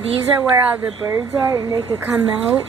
These are where all the birds are, and they could come out.